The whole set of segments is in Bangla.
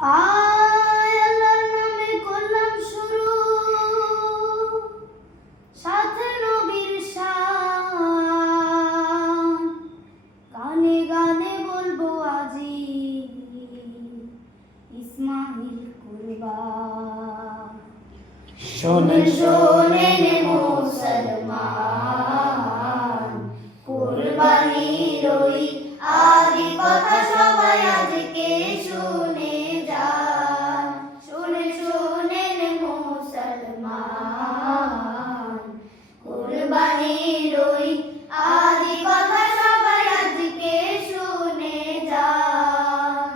আল্লাহর নামে করলাম শুরু, সাথে নবীর শান, গানে গানে বলবো আজি ইসমাইল কুরবান। শোনেন শোনেন মুসলমান, কুরবানির ওই আদি কথা সবাই আজকে শুনে যান। শোনেন শোনেন মুসলমান, কুরবানির ওই আদি কথা সবাই আজকে শুনে যান।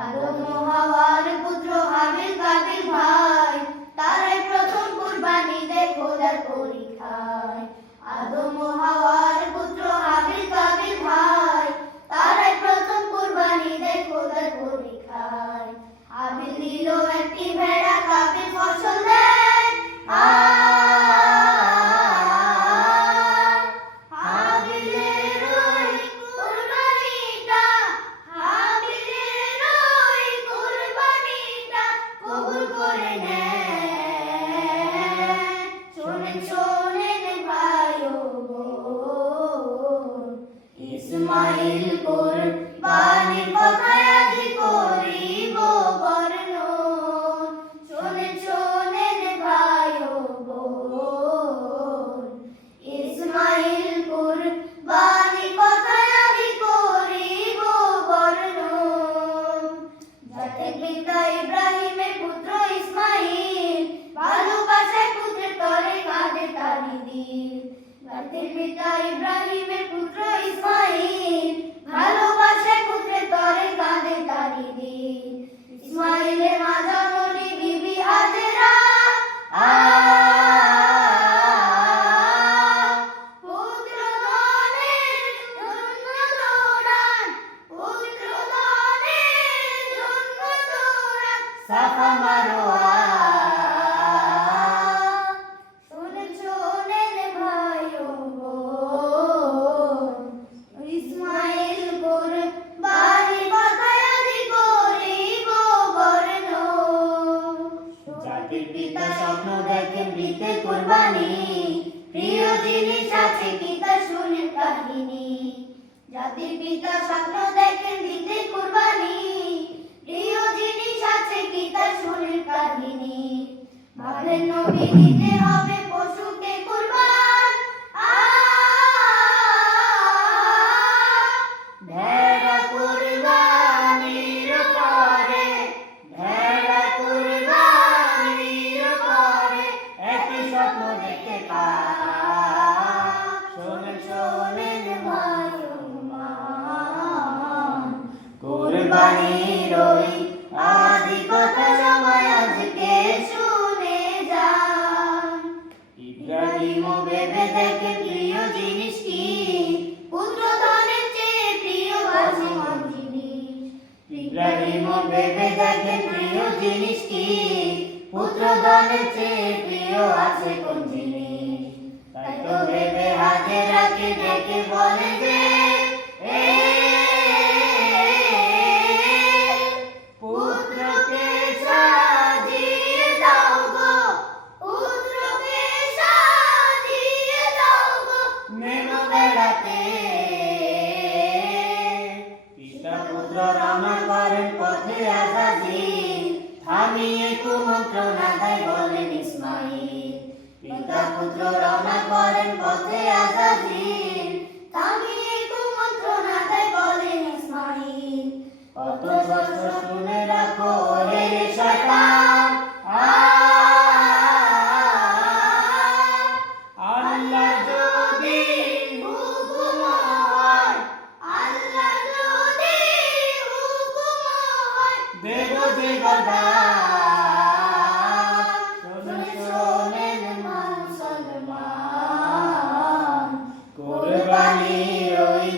আদম ও হাওয়ার পুত্র হাবিল কাবিল ভাই, তারাই প্রথম কুরবানি দেয় খোদার পরীক্ষায়। আদম ও হাওয়ার পুত্র হাবিল কাবিল ভাই, তারাই প্রথম কুরবানি দেয় খোদার পরীক্ষায়। হাবিল দিল একটি ভেড়া, কাবিল ফসল দেয় হাবিলের ওই কুরবানিটা, হাবিলের ওই কুরবানিটা কবুল করে নেয়। শোনেন শোনেন ভাই ও বোন, ইসমাইল কুরবানির কথায় আজ করিব বর্ণন। শোনেন শোনেন ভাই ও বোন, ইসমাইল কুরবানির কথায় আজ করিব বর্ণন। জাতির পিতা ইব্রাহিমের পুত্র ইসমাইল, ভালোবাসায় পুত্রের তরে কাঁদে তারি দিল। জাতির পিতা ইব্রাহিমের পুত্র ইসমাইল, ভালোবাসায় পুত্রের তরে কাঁদে তারি দিল। ইসমাইলের মা জননী বিবি হাজেরা, পুত্রদানের জন্য দৌড়ান, পুত্রদানের জন্য দৌড়ান সাফা মারওয়া। শোনেন শোনেন ভাই ও বোন, ইসমাইল কুরবানির কথায় আজ করিব বর্ণন। জাতির পিতা স্বপ্ন দেখেন দিতে কুরবানি, প্রিয় জিনিস আছে কি তা শুনেন কাহিনী। জাতির পিতা স্বপ্ন দেখেন দিতে কুরবানি, প্রিয় জিনিস আছে কি তা শুনেন কাহিনী। ভাবেন নবী দিতে হবে পশুকে কুরবান, ভেড়া কুরবানির পরে, ভেড়া কুরবানির পরে একই স্বপ্ন দেখে পায়। শোনেন শোনেন মুসলমান, কুরবানির ওই আদি কথা সবাই আজকে শুনে যান। ইব্রাহিম ভেবে দেখে প্রিয় জিনিস কি, পুত্রধনের চেয়ে প্রিয় আছে কোন জিনিস। ইব্রাহিম ভেবে দেখে প্রিয় জিনিস কি, পুত্রধনের চেয়ে প্রিয় আছে কোন জিনিস। তাই তো ভেবে হাজেরাকে ডেকে বলে যে পুত্রকে সাজিয়ে দাও গো, পুত্রকে সাজিয়ে দাও গো নেব বেড়াতে। পিতা পুত্র রওনা করেন পথে আজাজিল, থামিয়ে কুমন্ত্রণা দেয় বলেন ইসমাইল। পিতা পুত্র রওনা করেন পথে আজাজিল, থামিয়ে কুমন্ত্রণা দেয় বলেন ইসমাইল। কত কষ্ট শুনে রাখো হে শয়তান, আল্লাহ যদি হুকুম হয়, আল্লাহ যদি হুকুম হয়, দেব যে গদান। শোনেন শোনেন মুসলমান, কুরবানির ওই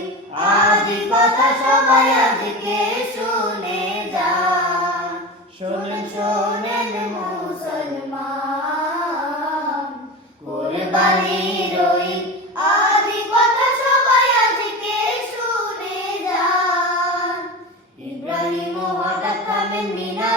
আদি কথা সবাই আজকে শুনে যান। শোনেন শোনেন মুসলমান, কুরবানির ওই আদি কথা সবাই আজকে শুনে যান। ইব্রাহিম হঠাৎ থামেন মিনা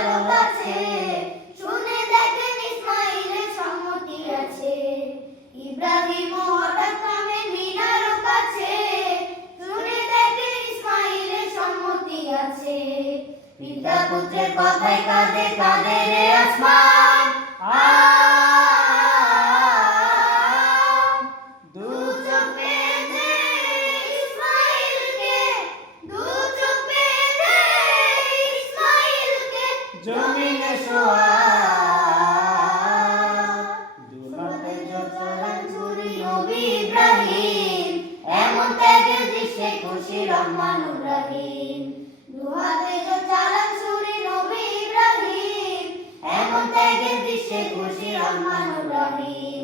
পিতা পুত্রের কথায় কাঁদে কাঁদে রে আসমান। দু চোখ বেঁধে ইসমাইলকে, দু চোখ বেঁধে ইসমাইলকে জমিনে শোয়া, দুহাতে যতরান ছুরি নবী ইব্রাহিম, এমন ত্যাগের দৃশ্যে খুশি রহমানুর রহিম। দুহাতে চালান ছুরি নবী ইব্রাহিম, এমন ত্যাগের দৃশ্যে খুশি রহমানুর রহিম।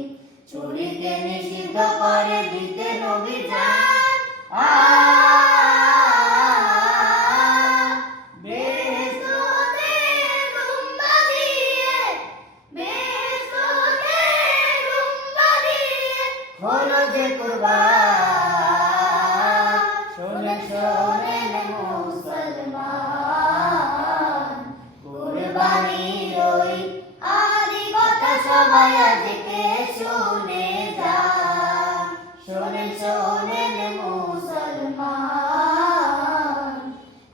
ছুরিকে নিষিদ্ধ করে দিতে নবী জান। বেহেশতে দুম্বা দিয়ে, বেহেশতে দুম্বা দিয়ে হলো যে কুরবান, শোনেন শোনেন মুসলমান, কুরবানির ওই আদি কথা সবাই আজকে শুনে যান। শোনেন শোনেন মুসলমান,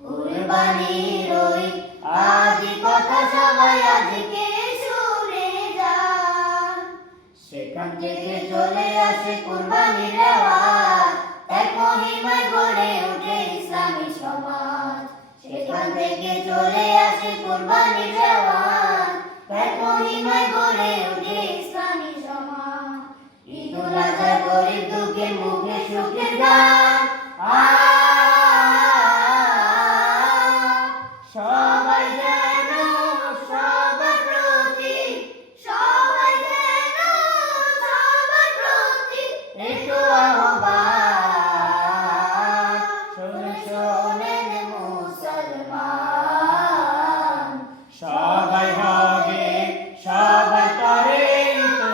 কুরবানির ওই আদি কথা সবাই আজকে শুনে যান। সেখান থেকে চলে আসে কুরবানির রেওয়াজ, এক মহিমায় গড়ে ওঠে ইসলামী সমাজ। সেখান থেকে চলে আসে কুরবানির রেওয়াজ, এক মহিমায় গড়ে ওঠে ইসলামী সমাজ। ঈদুল আজহা গরিব দুঃখের মুখে সুখের গান। সবাই যেন সবার প্রতি, সবাই যেন সবার প্রতি একটু আহ্বান। শোনেন শোনেন মুসলমান, সবাই হবে সবার তরে তো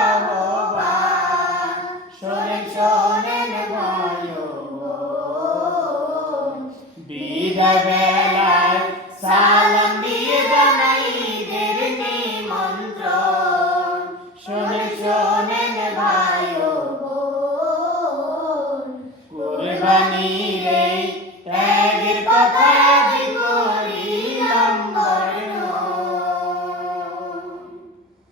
আহ্বান। শোনেন শোনেন ভাই ও বোন, বিদায়